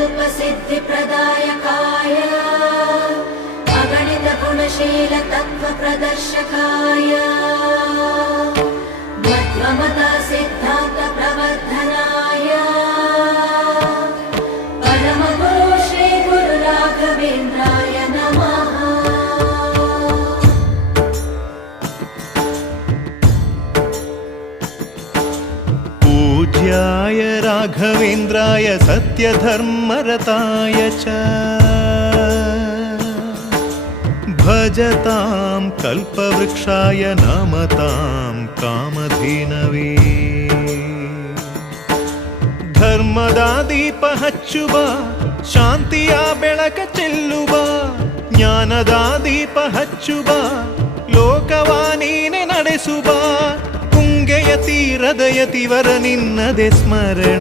कल्पसिद्धिप्रदायकाय अगणितगुणशीलतत्त्वप्रदर्शकाय मध्वमता सिद्धान्तप्रवर्धनाय परमगुरु श्रीगुरुराघवेन्द्राय नमः। पूज्याय राघवेन्द्राय सत्यधर्मरताय च भजतां कल्पवृक्षाय नमतां कामधेनवे। ಧರ್ಮದ ದೀಪ ಹಚ್ಚುವ ಶಾಂತಿಯ ಬೆಳಕ ಚೆಲ್ಲುವ ಜ್ಞಾನದ ದೀಪ ಹಚ್ಚುವ ಲೋಕವ ನೀನೆ ನಡೆಸುವ ತುಂಗೆಯ ತೀರದ ಯತಿವರ ನಿನ್ನದೆ ಸ್ಮರಣ